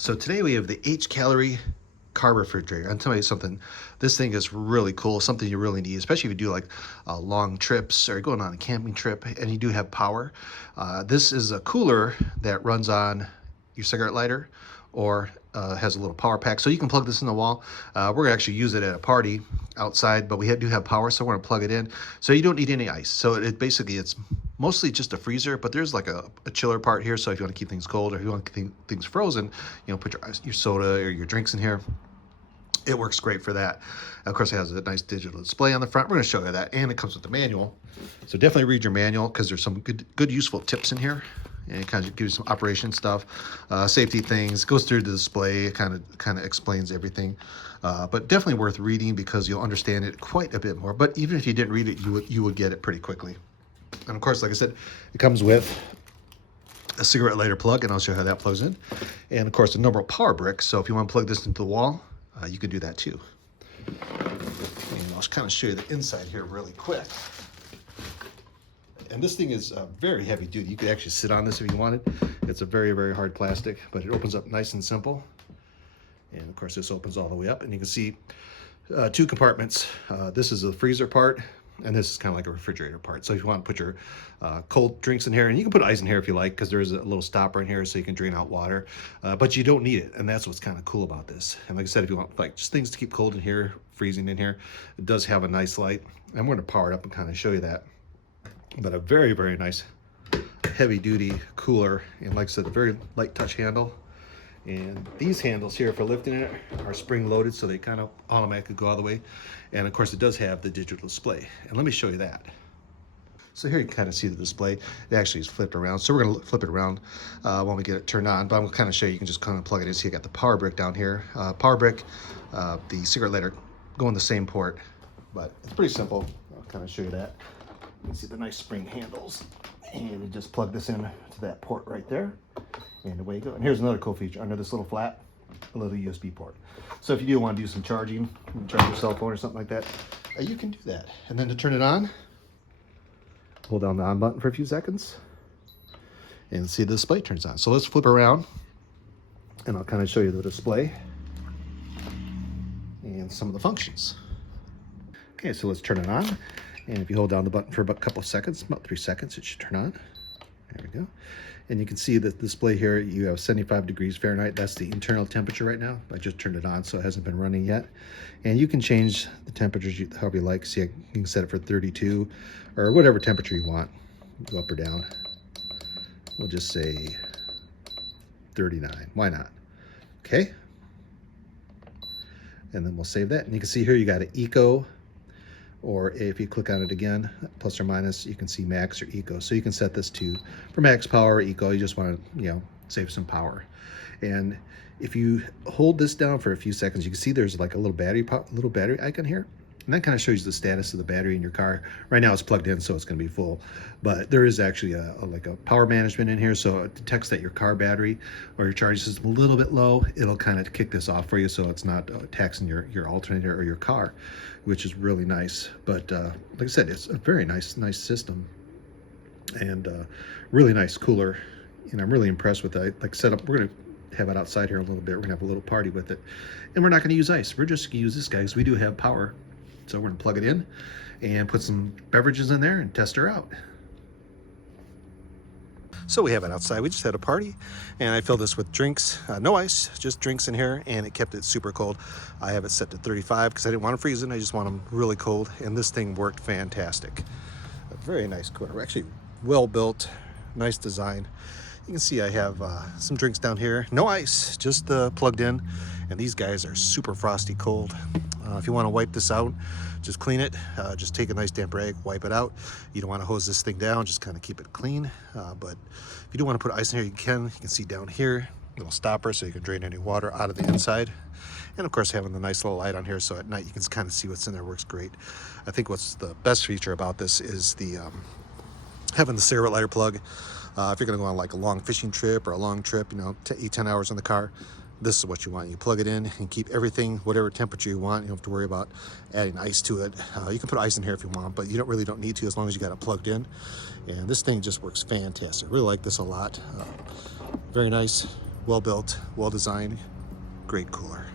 So today we have the HCalory car refrigerator. I'll tell you something, this thing is really cool, something you really need, especially if you do like long trips or you're going on a camping trip and you do have power. This is a cooler that runs on your cigarette lighter or has a little power pack. So you can plug this in the wall. We're gonna actually use it at a party outside, but we do have power, so we're gonna plug it in. So you don't need any ice. So it's mostly just a freezer, but there's like a chiller part here. So if you want to keep things cold or if you want to keep things frozen, put your soda or your drinks in here. It works great for that. Of course, it has a nice digital display on the front. We're going to show you that, and it comes with the manual. So definitely read your manual because there's some good useful tips in here, and it kind of gives you some operation stuff, safety things. Goes through the display. It kind of explains everything, but definitely worth reading because you'll understand it quite a bit more. But even if you didn't read it, you would get it pretty quickly. And of course, like I said, it comes with a cigarette lighter plug, and I'll show you how that plugs in. And of course, a normal power brick. So if you want to plug this into the wall, you can do that too. And I'll kind of show you the inside here really quick. And this thing is very heavy duty. You could actually sit on this if you wanted. It's a very hard plastic, but it opens up nice and simple. And of course, this opens all the way up, and you can see two compartments. This is the freezer part, and this is kind of like a refrigerator part. So if you want to put your cold drinks in here, and you can put ice in here if you like, because there's a little stopper in here so you can drain out water, but you don't need it, and that's what's kind of cool about this. And like I said, if you want like just things to keep cold in here, freezing in here, it does have a nice light. I'm going to power it up and kind of show you that. But a very nice heavy duty cooler, and like I said, a very light touch handle. And these handles here for lifting it are spring loaded, so they kind of automatically go all the way. And of course, it does have the digital display. And let me show you that. So here you can kind of see the display. It actually is flipped around. So we're going to flip it around when we get it turned on. But I'm going to kind of show you. You can just kind of plug it in. So you got the power brick down here. Power brick, the cigarette lighter go in the same port. But it's pretty simple. I'll kind of show you that. You can see the nice spring handles. And you just plug this in to that port right there. And away you go. And here's another cool feature. Under this little flap, a little USB port. So if you do want to do some charging, charge your cell phone or something like that, you can do that. And then to turn it on, hold down the on button for a few seconds and see the display turns on. So let's flip around and I'll kind of show you the display and some of the functions. Okay, so let's turn it on. And if you hold down the button for about a couple of seconds, about 3 seconds, it should turn on. There we go. And you can see the display here, you have 75 degrees Fahrenheit. That's the internal temperature right now. I just turned it on, so it hasn't been running yet. And you can change the temperatures however you like. See, you can set it for 32 or whatever temperature you want. Go up or down. We'll just say 39. Why not? Okay. And then we'll save that. And you can see here you got an eco, or if you click on it again, plus or minus, you can see max or eco. So you can set this to for max power or eco. You just want to, save some power. And if you hold this down for a few seconds, you can see there's like a little battery icon here. And that kind of shows you the status of the battery in your car. Right now it's plugged in, so it's going to be full. But there is actually like a power management in here, so it detects that your car battery or your charging system is a little bit low. It'll kind of kick this off for you, so it's not taxing your alternator or your car, which is really nice. But like I said, it's a very nice system and really nice cooler. And I'm really impressed with it. Like I said, we're going to have it outside here a little bit. We're going to have a little party with it. And we're not going to use ice. We're just going to use this guy because we do have power. So we're going to plug it in and put some beverages in there and test her out. So we have it outside. We just had a party and I filled this with drinks. No ice, just drinks in here, and it kept it super cold. I have it set to 35 because I didn't want to freeze it. I just want them really cold, and this thing worked fantastic. A very nice cooler. Actually well built, nice design. You can see I have some drinks down here. No ice, just plugged in. And these guys are super frosty cold. If you want to wipe this out, just clean it. Just take a nice damp rag, wipe it out. You don't want to hose this thing down, just kind of keep it clean. But if you do want to put ice in here, you can. You can see down here, little stopper so you can drain any water out of the inside. And of course, having the nice little light on here, so at night you can kind of see what's in there works great. I think what's the best feature about this is the having the cigarette lighter plug. If you're going to go on like a long fishing trip or a long trip, 8-10 hours in the car, this is what you want. You plug it in and keep everything whatever temperature you want. You don't have to worry about adding ice to it. You can put ice in here if you want, but you don't need to as long as you got it plugged in. And this thing just works fantastic. I really like this a lot. Very nice, Well built, well designed, great cooler.